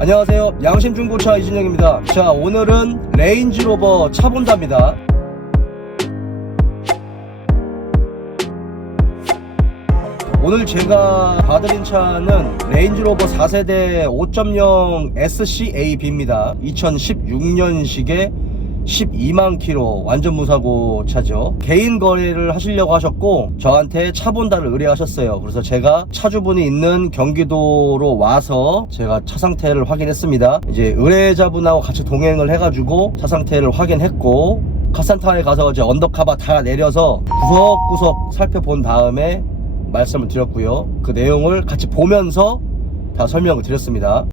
안녕하세요, 양심중고차 이진영입니다. 자, 오늘은 레인지로버 차본다입니다. 오늘 제가 봐드린 차는 레인지로버 4세대 5.0 SCAB입니다 2016년식의 12만 킬로 완전 무사고 차죠. 개인 거래를 하시려고 하셨고 저한테 차 본다를 의뢰하셨어요. 그래서 제가 차주분이 있는 경기도로 와서 제가 차 상태를 확인했습니다. 이제 의뢰자분하고 같이 동행을 해가지고 차 상태를 확인했고 카센터에 가서 이제 언더카바 다 내려서 구석구석 살펴본 다음에 말씀을 드렸고요. 그 내용을 같이 보면서 다 설명을 드렸습니다.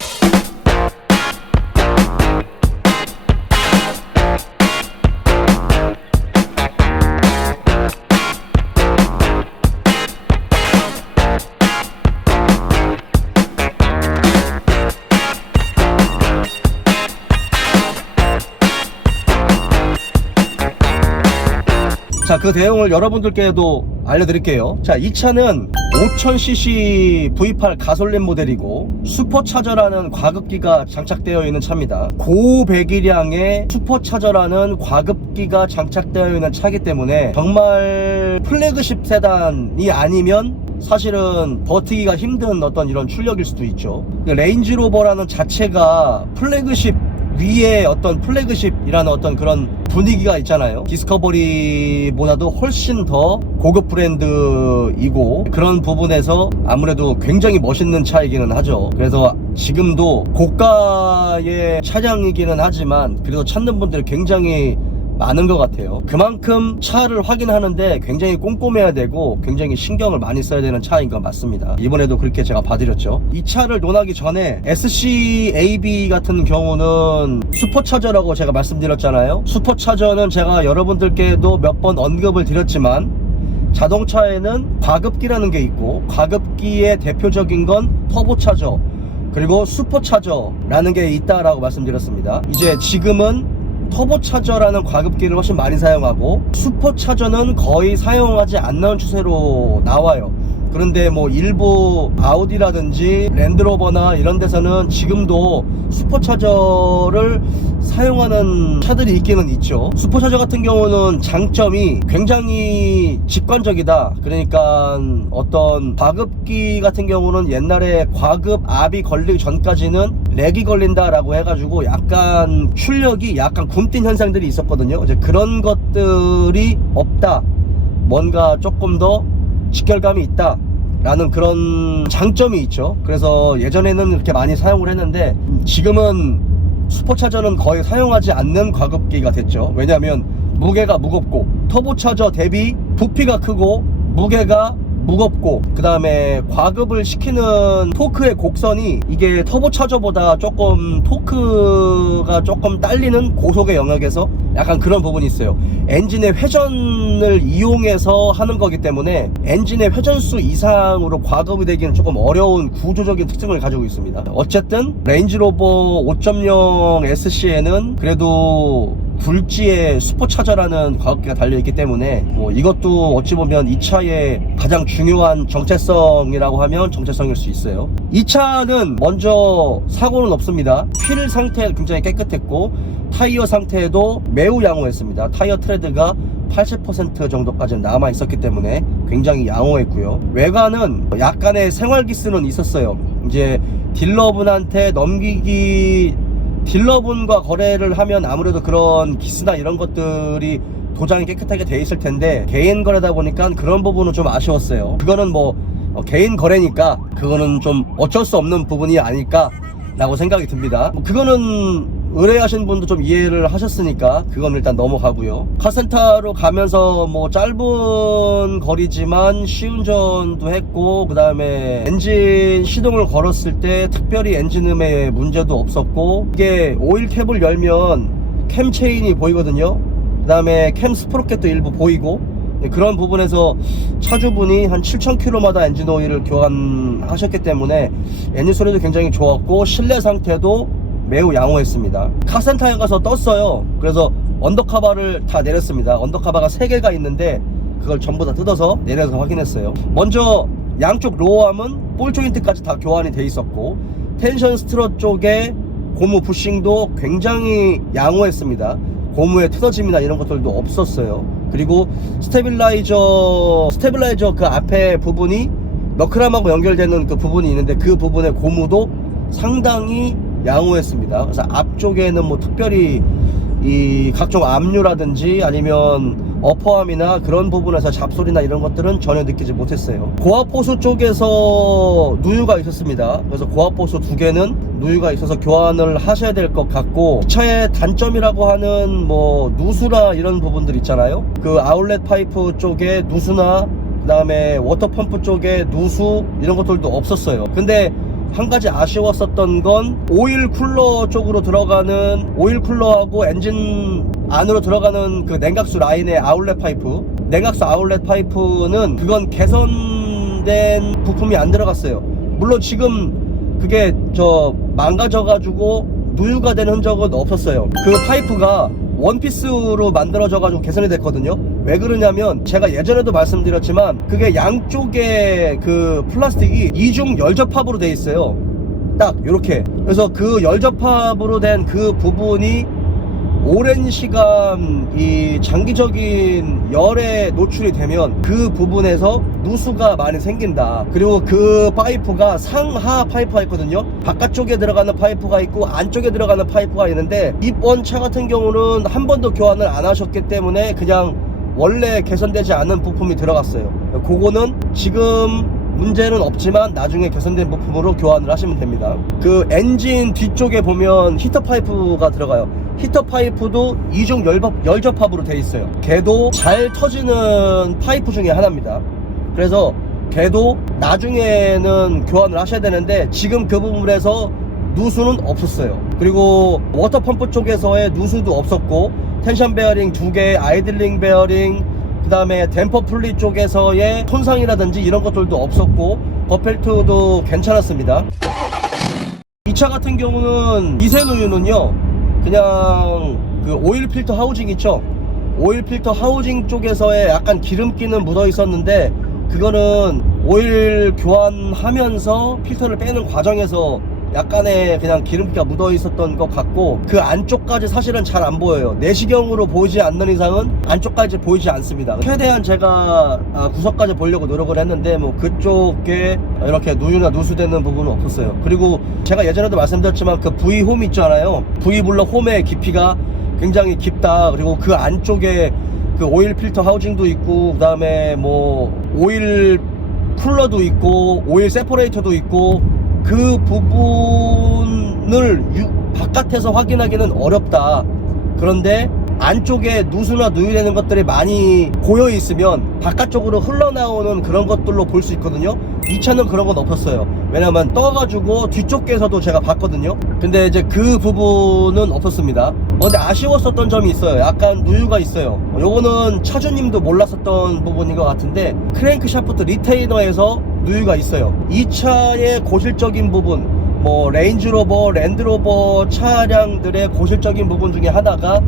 자, 그 내용을 여러분들께도 알려드릴게요. 자, 이 차는 5000cc V8 가솔린 모델이고 슈퍼차저라는 과급기가 장착되어 있는 차입니다. 고배기량의 슈퍼차저라는 과급기가 장착되어 있는 차이기 때문에 정말 플래그십 세단이 아니면 사실은 버티기가 힘든 어떤 이런 출력일 수도 있죠. 레인지로버라는 자체가 플래그십 위에 어떤 플래그십이라는 어떤 그런 분위기가 있잖아요. 디스커버리보다도 훨씬 더 고급 브랜드이고 그런 부분에서 아무래도 굉장히 멋있는 차이기는 하죠. 그래서 지금도 고가의 차량이기는 하지만 그래도 찾는 분들이 굉장히 많은 것 같아요. 그만큼 차를 확인하는데 굉장히 꼼꼼해야 되고 굉장히 신경을 많이 써야 되는 차인 건 맞습니다. 이번에도 그렇게 제가 봐드렸죠. 이 차를 논하기 전에 SCAB 같은 경우는 슈퍼차저라고 제가 말씀드렸잖아요. 슈퍼차저는 제가 여러분들께도 몇 번 언급을 드렸지만 자동차에는 과급기라는 게 있고 과급기의 대표적인 건 터보차저 그리고 슈퍼차저라는 게 있다라고 말씀드렸습니다. 이제 지금은 터보차저라는 과급기를 훨씬 많이 사용하고 슈퍼차저는 거의 사용하지 않는 추세로 나와요. 그런데 뭐 일부 아우디라든지 랜드로버나 이런 데서는 지금도 슈퍼차저를 사용하는 차들이 있기는 있죠. 슈퍼차저 같은 경우는 장점이 굉장히 직관적이다. 그러니까 어떤 과급기 같은 경우는 옛날에 과급 압이 걸리기 전까지는 렉이 걸린다라고 해가지고 약간 출력이 약간 굼뛴 현상들이 있었거든요. 이제 그런 것들이 없다. 뭔가 조금 더 직결감이 있다 라는 그런 장점이 있죠. 그래서 예전에는 이렇게 많이 사용을 했는데 지금은 슈퍼차저는 거의 사용하지 않는 과급기가 됐죠. 왜냐하면 무게가 무겁고 터보차저 대비 부피가 크고 무게가 무겁고 그 다음에 과급을 시키는 토크의 곡선이 이게 터보차저보다 조금 토크가 조금 딸리는 고속의 영역에서 약간 그런 부분이 있어요. 엔진의 회전을 이용해서 하는 거기 때문에 엔진의 회전수 이상으로 과급이 되기는 조금 어려운 구조적인 특징을 가지고 있습니다. 어쨌든 레인지로버 5.0 SC에는 그래도 굴지에 슈퍼차저라는 과급기가 달려있기 때문에 뭐 이것도 어찌 보면 이 차의 가장 중요한 정체성이라고 하면 정체성일 수 있어요. 이 차는 먼저 사고는 없습니다. 휠 상태 굉장히 깨끗했고 타이어 상태도 매우 양호했습니다. 타이어 트레드가 80% 정도까지 남아 있었기 때문에 굉장히 양호했고요. 외관은 약간의 생활기스는 있었어요. 이제 딜러분한테 딜러분과 거래를 하면 아무래도 그런 기스나 이런 것들이 도장이 깨끗하게 돼 있을 텐데 개인 거래다 보니까 그런 부분은 좀 아쉬웠어요. 그거는 뭐 개인 거래니까 그거는 좀 어쩔 수 없는 부분이 아닐까 라고 생각이 듭니다. 그거는 의뢰하신 분도 좀 이해를 하셨으니까 그건 일단 넘어가고요. 카센터로 가면서 뭐 짧은 거리지만 시운전도 했고 그 다음에 엔진 시동을 걸었을 때 특별히 엔진음에 문제도 없었고 이게 오일 캡을 열면 캠 체인이 보이거든요. 그 다음에 캠 스프로켓도 일부 보이고 그런 부분에서 차주분이 한 7000km마다 엔진 오일을 교환하셨기 때문에 엔진 소리도 굉장히 좋았고 실내 상태도 매우 양호했습니다. 카센터에 가서 떴어요. 그래서 언더카바를 다 내렸습니다. 언더카바가 3개가 있는데 그걸 전부 다 뜯어서 내려서 확인했어요. 먼저 양쪽 로어암은 볼 조인트까지 다 교환이 돼 있었고 텐션 스트러 쪽에 고무 부싱도 굉장히 양호했습니다. 고무의 틀어짐이나 이런 것들도 없었어요. 그리고 스테빌라이저 그 앞에 부분이 너클함하고 연결되는 그 부분이 있는데 그 부분의 고무도 상당히 양호했습니다. 그래서 앞쪽에는 뭐 특별히 이 각종 압류라든지 아니면 어퍼함이나 그런 부분에서 잡소리나 이런 것들은 전혀 느끼지 못했어요. 고압호수 쪽에서 누유가 있었습니다. 그래서 고압호수 2개는 누유가 있어서 교환을 하셔야 될 것 같고, 차의 단점이라고 하는 뭐 누수나 이런 부분들 있잖아요. 그 아울렛 파이프 쪽에 누수나 그 다음에 워터펌프 쪽에 누수 이런 것들도 없었어요. 근데 한 가지 아쉬웠었던 건 오일 쿨러 쪽으로 들어가는 오일 쿨러하고 엔진 안으로 들어가는 그 냉각수 라인의 아울렛 파이프, 냉각수 아울렛 파이프는 그건 개선된 부품이 안 들어갔어요. 물론 지금 그게 망가져 가지고 누유가 된 흔적은 없었어요. 그 파이프가 원피스로 만들어져 가지고 개선이 됐거든요. 왜 그러냐면 제가 예전에도 말씀드렸지만 그게 양쪽에 그 플라스틱이 이중 열접합으로 돼 있어요. 딱 요렇게. 그래서 그 열접합으로 된 그 부분이 오랜 시간 이 장기적인 열에 노출이 되면 그 부분에서 누수가 많이 생긴다. 그리고 그 파이프가 상하 파이프가 있거든요. 바깥쪽에 들어가는 파이프가 있고 안쪽에 들어가는 파이프가 있는데 이번 차 같은 경우는 한 번도 교환을 안 하셨기 때문에 그냥 원래 개선되지 않은 부품이 들어갔어요. 그거는 지금 문제는 없지만 나중에 개선된 부품으로 교환을 하시면 됩니다. 그 엔진 뒤쪽에 보면 히터 파이프가 들어가요. 히터 파이프도 이중 열접합으로 되어 있어요. 걔도 잘 터지는 파이프 중에 하나입니다. 그래서 걔도 나중에는 교환을 하셔야 되는데 지금 그 부분에서 누수는 없었어요. 그리고 워터펌프 쪽에서의 누수도 없었고, 텐션 베어링 2개, 아이들링 베어링, 그 다음에 댐퍼 풀리 쪽에서의 손상이라든지 이런 것들도 없었고, 버펠트도 괜찮았습니다. 이 차 같은 경우는 미세누유는요, 그냥 그 오일 필터 하우징 있죠? 오일 필터 하우징 쪽에서의 약간 기름기는 묻어 있었는데 그거는 오일 교환하면서 필터를 빼는 과정에서 약간의 그냥 기름기가 묻어 있었던 것 같고, 그 안쪽까지 사실은 잘 안 보여요. 내시경으로 보이지 않는 이상은 안쪽까지 보이지 않습니다. 최대한 제가 구석까지 보려고 노력을 했는데 뭐 그쪽에 이렇게 누유나 누수되는 부분은 없었어요. 그리고 제가 예전에도 말씀드렸지만 그 V홈 있잖아요. V블럭 홈의 깊이가 굉장히 깊다. 그리고 그 안쪽에 그 오일 필터 하우징도 있고, 그 다음에 뭐 오일 쿨러도 있고 오일 세퍼레이터도 있고, 그 부분을 바깥에서 확인하기는 어렵다. 그런데 안쪽에 누수나 누유되는 것들이 많이 고여 있으면 바깥쪽으로 흘러나오는 그런 것들로 볼 수 있거든요. 이 차는 그런 건 없었어요. 왜냐면 떠가지고 뒤쪽에서도 제가 봤거든요. 근데 이제 그 부분은 없었습니다. 근데 아쉬웠었던 점이 있어요. 약간 누유가 있어요. 요거는 차주님도 몰랐었던 부분인 것 같은데, 크랭크 샤프트 리테이너에서 누유가 있어요. 이 차의 고질적인 부분, 뭐 레인지로버, 랜드로버 차량들의 고질적인 부분 중에 하나가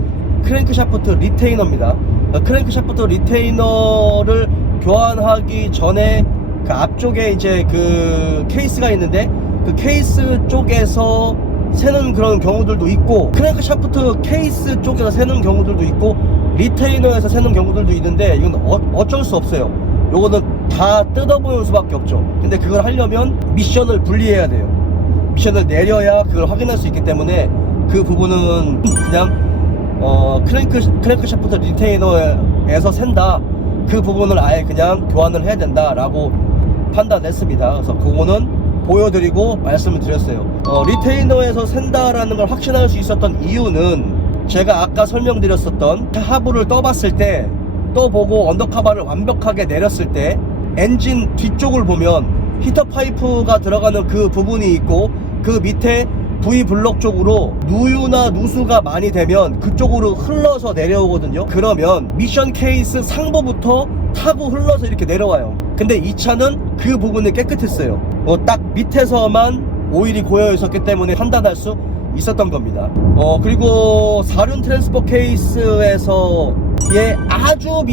크랭크 샤프트 리테이너입니다. 크랭크 샤프트 리테이너를 교환하기 전에 그 앞쪽에 이제 그 케이스가 있는데 그 케이스 쪽에서 새는 그런 경우들도 있고, 크랭크 샤프트 케이스 쪽에서 새는 경우들도 있고, 리테이너에서 새는 경우들도 있는데 이건 어쩔 수 없어요. 요거는 다 뜯어보는 수밖에 없죠. 근데 그걸 하려면 미션을 분리해야 돼요. 미션을 내려야 그걸 확인할 수 있기 때문에 그 부분은 그냥 크랭크 샤프트 리테이너에서 샌다, 그 부분을 아예 그냥 교환을 해야 된다 라고 판단했습니다. 그래서 그거는 보여드리고 말씀을 드렸어요. 리테이너에서 샌다라는 걸 확신할 수 있었던 이유는 제가 아까 설명드렸었던 하부를 떠봤을 때, 떠보고 언더카바를 완벽하게 내렸을 때 엔진 뒤쪽을 보면 히터 파이프가 들어가는 그 부분이 있고, 그 밑에 V블럭 쪽으로 누유나 누수가 많이 되면 그쪽으로 흘러서 내려오거든요. 그러면 미션 케이스 상부부터 타고 흘러서 이렇게 내려와요. 근데 이 차는 그 부분이 깨끗했어요. 딱 밑에서만 오일이 고여 있었기 때문에 판단할 수 있었던 겁니다. 그리고 사륜 트랜스퍼 케이스에서의 아주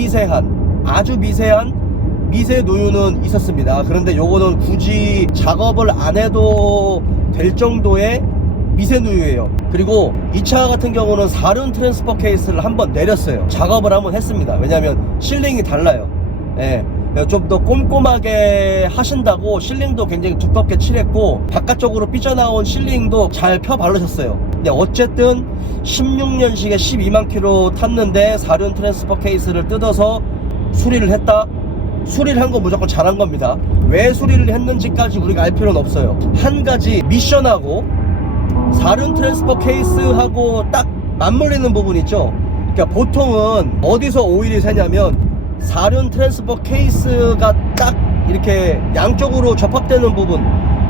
미세한 미세 누유는 있었습니다. 그런데 요거는 굳이 작업을 안 해도 될 정도의 미세누유예요. 그리고 이 차 같은 경우는 4륜 트랜스퍼 케이스를 한번 내렸어요. 작업을 한번 했습니다. 왜냐하면 실링이 달라요. 예. 좀 더 꼼꼼하게 하신다고 실링도 굉장히 두껍게 칠했고, 바깥쪽으로 삐져나온 실링도 잘 펴 바르셨어요. 근데 어쨌든 16년식에 12만 킬로 탔는데 4륜 트랜스퍼 케이스를 뜯어서 수리를 했다? 수리를 한 건 무조건 잘한 겁니다. 왜 수리를 했는지까지 우리가 알 필요는 없어요. 한 가지 미션하고 4륜 트랜스퍼 케이스하고 딱 맞물리는 부분 있죠. 그러니까 보통은 어디서 오일이 새냐면 4륜 트랜스퍼 케이스가 딱 이렇게 양쪽으로 접합되는 부분,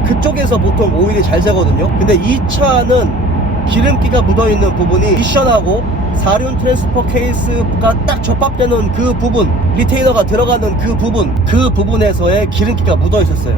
그쪽에서 보통 오일이 잘 새거든요. 근데 이 차는 기름기가 묻어있는 부분이 미션하고 4륜 트랜스퍼 케이스가 딱 접합되는 그 부분, 리테이너가 들어가는 그 부분에서의 기름기가 묻어있었어요.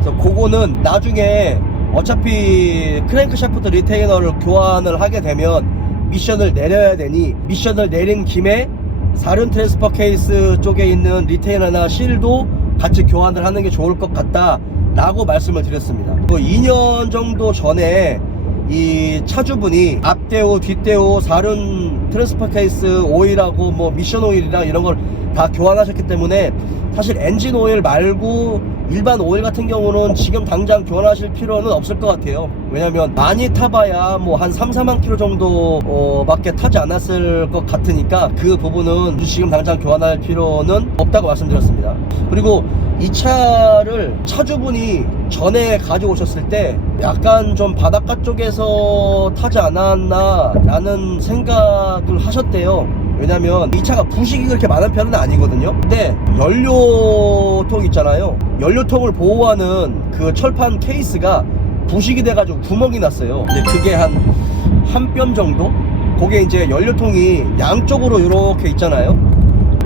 그래서 그거는 나중에 어차피 크랭크샤프트 리테이너를 교환을 하게 되면 미션을 내려야 되니, 미션을 내린 김에 4륜 트랜스퍼 케이스 쪽에 있는 리테이너나 실도 같이 교환을 하는 게 좋을 것 같다 라고 말씀을 드렸습니다. 2년 정도 전에 이 차주분이 앞대우 뒷대우 4륜 트랜스퍼 케이스 오일하고 뭐 미션 오일이랑 이런 걸 다 교환하셨기 때문에 사실 엔진 오일 말고 일반 오일 같은 경우는 지금 당장 교환하실 필요는 없을 것 같아요. 왜냐면 많이 타봐야 뭐 한 3-4만 킬로 정도 밖에 타지 않았을 것 같으니까 그 부분은 지금 당장 교환할 필요는 없다고 말씀드렸습니다. 그리고 이 차를 차주분이 전에 가져오셨을 때 약간 좀 바닷가 쪽에서 타지 않았나 라는 생각을 하셨대요. 왜냐면 이 차가 부식이 그렇게 많은 편은 아니거든요. 근데 연료통 있잖아요, 연료통을 보호하는 그 철판 케이스가 부식이 돼가지고 구멍이 났어요. 근데 그게 한 뼘 정도? 그게 이제 연료통이 양쪽으로 이렇게 있잖아요.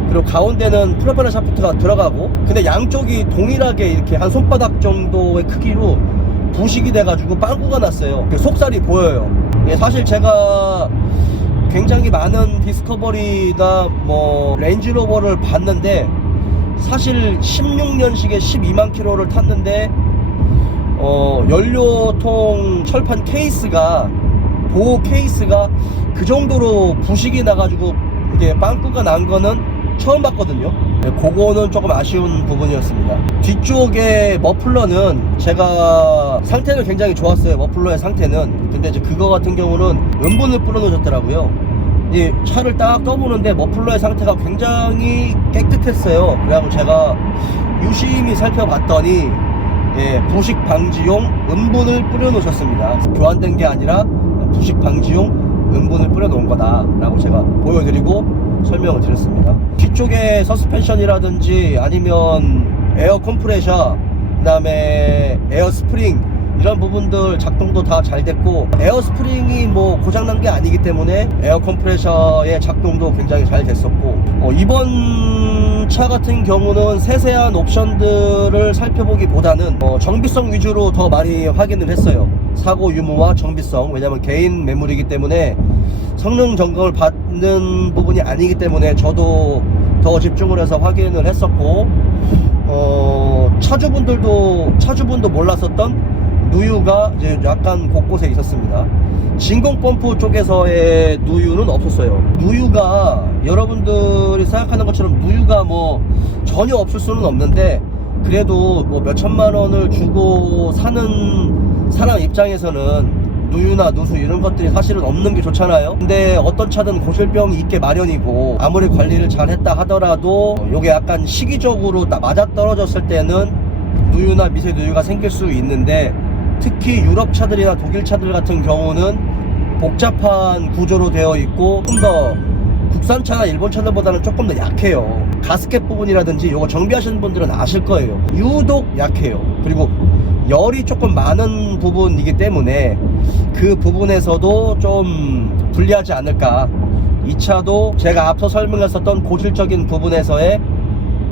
그리고 가운데는 프로펠러 샤프트가 들어가고, 근데 양쪽이 동일하게 이렇게 한 손바닥 정도의 크기로 부식이 돼가지고 빵꾸가 났어요. 속살이 보여요. 사실 제가 굉장히 많은 디스커버리나 뭐 렌지로버를 봤는데, 사실 16년식에 12만 킬로를 탔는데 연료통 철판 케이스가, 보호 케이스가 그 정도로 부식이 나가지고 이게 빵꾸가 난 거는 처음 봤거든요. 그거는 조금 아쉬운 부분이었습니다. 뒤쪽에 머플러는 제가 상태는 굉장히 좋았어요. 머플러의 상태는. 근데 이제 그거 같은 경우는 음분을 뿌려 놓으셨더라고요. 이 차를 딱 떠보는데 머플러의 상태가 굉장히 깨끗했어요. 그래가지고 제가 유심히 살펴봤더니 부식 방지용 음분을 뿌려 놓으셨습니다. 교환된 게 아니라 부식 방지용 음분을 뿌려 놓은 거다 라고 제가 보여드리고 설명을 드렸습니다. 뒤쪽에 서스펜션이라든지 아니면 에어 컴프레셔, 그 다음에 에어 스프링, 이런 부분들 작동도 다 잘 됐고, 에어 스프링이 뭐 고장난 게 아니기 때문에 에어 컴프레셔의 작동도 굉장히 잘 됐었고, 이번 차 같은 경우는 세세한 옵션들을 살펴보기보다는 정비성 위주로 더 많이 확인을 했어요. 사고 유무와 정비성. 왜냐면 개인 매물이기 때문에 성능 점검을 받는 부분이 아니기 때문에 저도 더 집중을 해서 확인을 했었고, 차주분도 몰랐었던 누유가 이제 약간 곳곳에 있었습니다. 진공 펌프 쪽에서의 누유는 없었어요. 누유가 여러분들이 생각하는 것처럼 누유가 뭐 전혀 없을 수는 없는데, 그래도 뭐 몇천만 원을 주고 사는 사람 입장에서는 누유나 누수 이런 것들이 사실은 없는 게 좋잖아요. 근데 어떤 차든 고질병이 있게 마련이고, 아무리 관리를 잘 했다 하더라도 요게 약간 시기적으로 맞아떨어졌을 때는 누유나 미세 누유가 생길 수 있는데, 특히 유럽 차들이나 독일 차들 같은 경우는 복잡한 구조로 되어 있고 조금 더 국산차나 일본 차들보다는 조금 더 약해요. 가스켓 부분이라든지 요거 정비하시는 분들은 아실 거예요. 유독 약해요. 그리고 열이 조금 많은 부분이기 때문에 그 부분에서도 좀 불리하지 않을까. 이 차도 제가 앞서 설명했었던 고질적인 부분에서의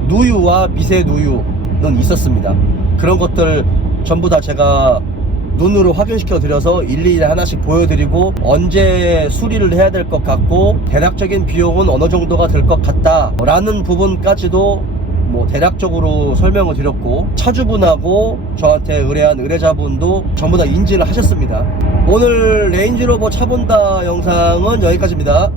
누유와 미세 누유는 있었습니다. 그런 것들 전부 다 제가 눈으로 확인시켜 드려서 일일이 하나씩 보여드리고, 언제 수리를 해야 될 것 같고 대략적인 비용은 어느 정도가 될 것 같다 라는 부분까지도 뭐 대략적으로 설명을 드렸고, 차주분하고 저한테 의뢰한 의뢰자분도 전부 다 인지를 하셨습니다. 오늘 레인지로버 차본다 영상은 여기까지입니다.